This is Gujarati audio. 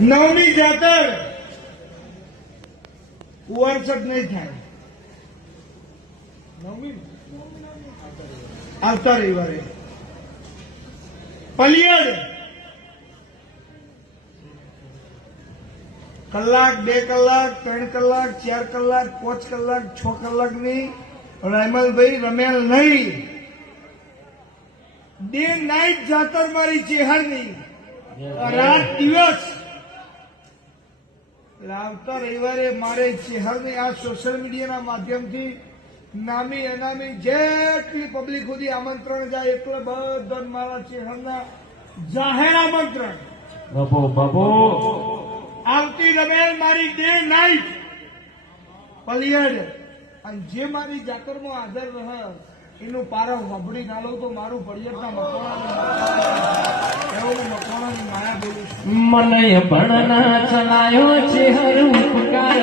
નવમી જાતર કુંવરસદ નહીં થાય. નવમી આવતા રવિવારે પલિયડ કલાક 2 કલાક 3 કલાક 4 કલાક 5 કલાક 6 કલાકની રાયમલભાઈ રમેલ નહીં, ડે નાઇટ જાતર મારી ચેહરની રાત દિવસ. આવતા રવિવારે મારે ચેહરની આ સોશિયલ મીડિયાના માધ્યમથી નામી અનામી જેટલી પબ્લિક સુધી આમંત્રણ જાય એટલે બધા મારા ચેહરના જાહેર આમંત્રણ. બાપો આવતી રમેલ મારી ડે નાઇટ પલિયડ અને જે મારી જાતરમાં હાજર રહે એનું પારો વબડી ના લઉં તો મારું પડિયડના મકવાણાની માયા બોલું છું. મને ભણના ચલાયો છે હર ઉપકાર